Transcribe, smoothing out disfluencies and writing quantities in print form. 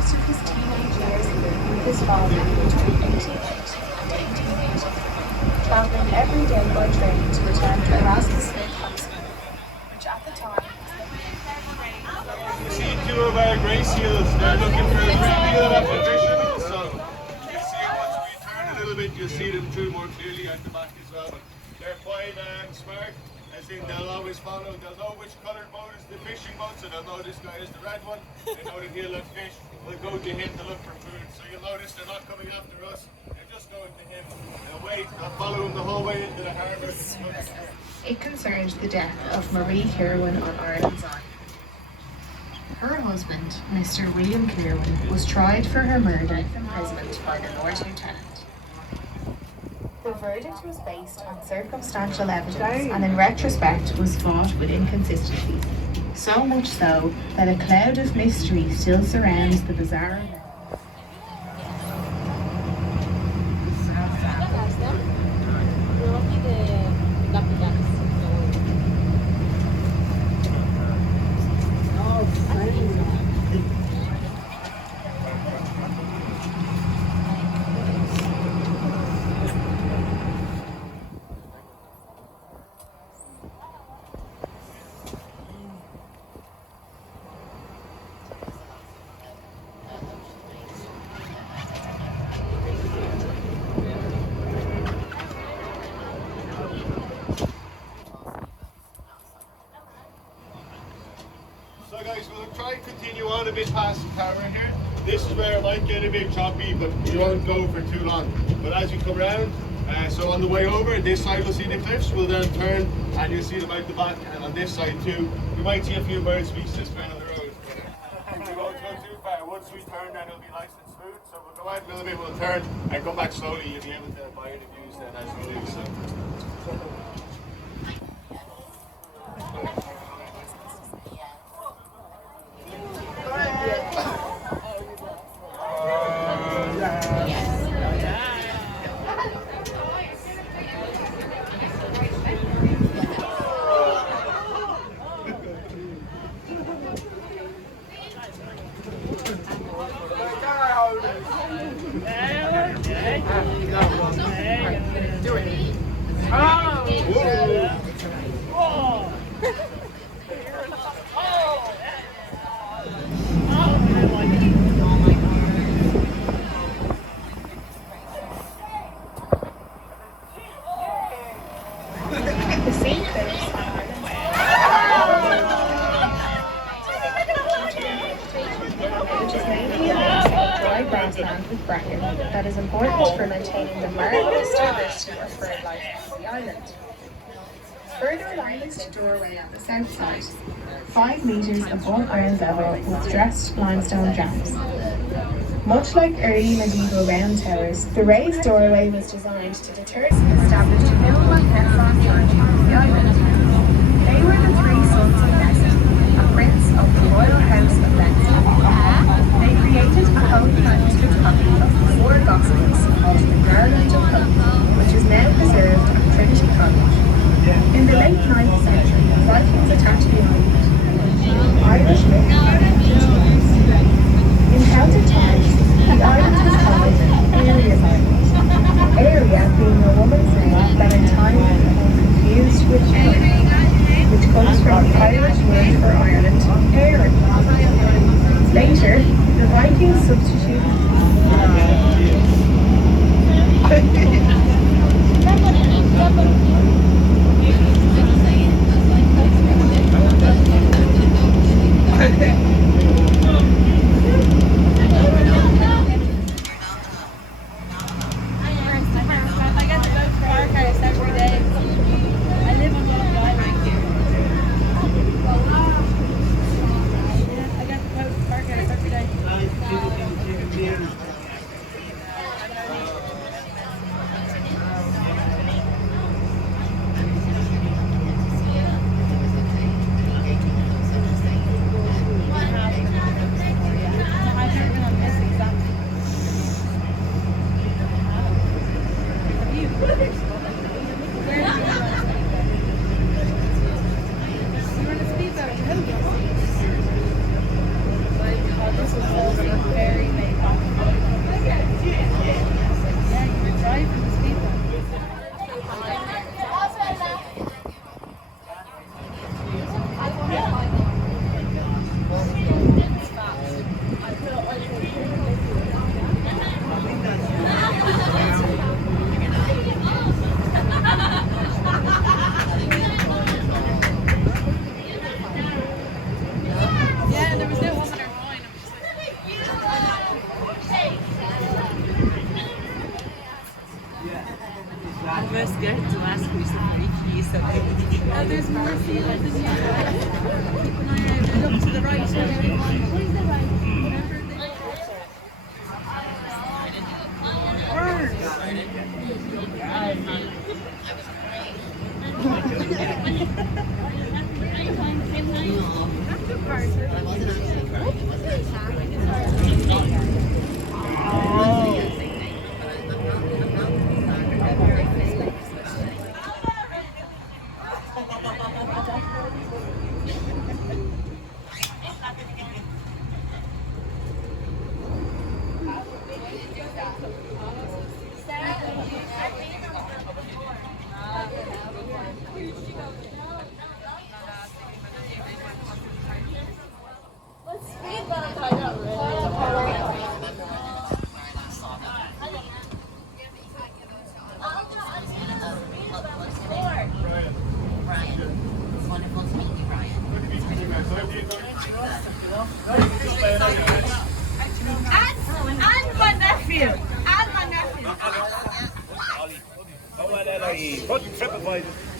most of his teenage years lived with his father between 1880 and 1880, travelling every day by train to attend Arras High School, which at the time was the You see two of our grey seals, they're looking for a free meal after fishing, so you see once we turn a little bit, you'll see them through more clearly at the back as well. But they're quite smart, as in they'll always follow, they'll know which coloured boat is the fishing boat, so they'll know this guy is the red one, they know that he'll let fish, we'll go to him to look for food, so you'll notice they're not coming after us, they're just going to him, they'll wait, they'll follow him the whole way into the harbour. It concerned the death of Marie Kirwan on Ireland's Island. Her husband, Mr. William Kirwan, was tried for her murder and imprisonment by the Lord Lieutenant. The verdict was based on circumstantial evidence and in retrospect was fraught with inconsistencies. So much so that a cloud of mystery still surrounds the bizarre event. So guys, we'll try and continue on a bit past the tower here. This is where it might get a bit choppy, but you won't go for too long. But as you come round, so on the way over, this side we'll see the cliffs, we'll then turn and you'll see them out the back, and on this side too, you might see a few bird species around the road. We won't go too far. Once we turn, then it'll be nice and smooth. So we'll go out a little bit, we'll turn and come back slowly. You'll be able to buy the views then as we leave. So. With bracken that is important for maintaining the marvellous diversity of bird life on the island. Further along this doorway on the south side, 5 metres above ground level with dressed limestone jambs. Much like early medieval round towers, the raised doorway was designed to deter established hill and headfront church on the island. They were the 3 sons of Nessie, a prince of the royal house of Leinster. They created a holy manuscript copy of the 4 Gospels called the Garland of Hope, which is now preserved at Trinity College. In the late 9th century, Vikings attacked the island. Irish myth and ancient times. In Celtic times, the island was called Aria's Island. Aria being a woman's name that in time became confused with Erin, which comes from the Irish word for Ireland, Erin. Later, the Vikings substituted Look to the right. And my nephew. And my nephew. Put TripAdvisor.